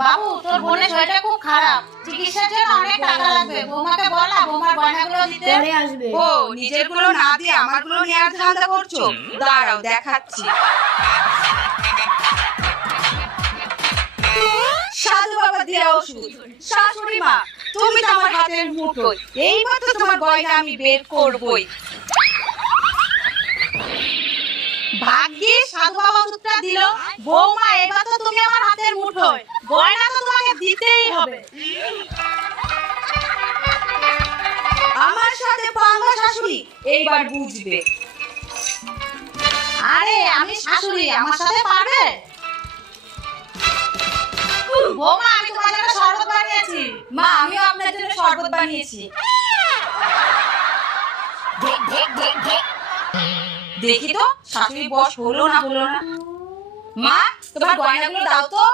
বাবু, তোর বোনের শরীরটা খুব খারাপ, চিকিৎসার জন্য অনেক টাকা লাগবে। বৌমাকে বল না বৌমার গয়নাগুলো দিতে। পরে আসবে। ও নিজের গুলো না দিয়ে আমার গুলো নেওয়ার ধান্দা করছো? দাঁড়াও দেখাচ্ছি। সাধু বাবা দেয়া ওষুধ। শাশুড়ি মা, তুমি তো আমার হাতের মুঠোয়, এইবার তো তোমার গয়না আমি বের করবই। ভাগ্যে সাধু বাবা ওষুধটা দিল। বৌমা, এবার তো তুমি আমার হাতের মুঠোয়, গয়না তো তোমাকে দিতেই হবে। আমার সাথে পাঙ্গা শাশুড়ি, এইবার বুঝবে। আরে আমি শাশুড়ি, আমার সাথে পারবে? বৌমা, আমি তোমার জন্য শরবত বানিয়েছি। মা, আমিও আপনার জন্য শরবত বানিয়েছি। দেখি তো শাশুড়ি বস হলো না। মা, তোমার গয়নাগুলো দাও তো।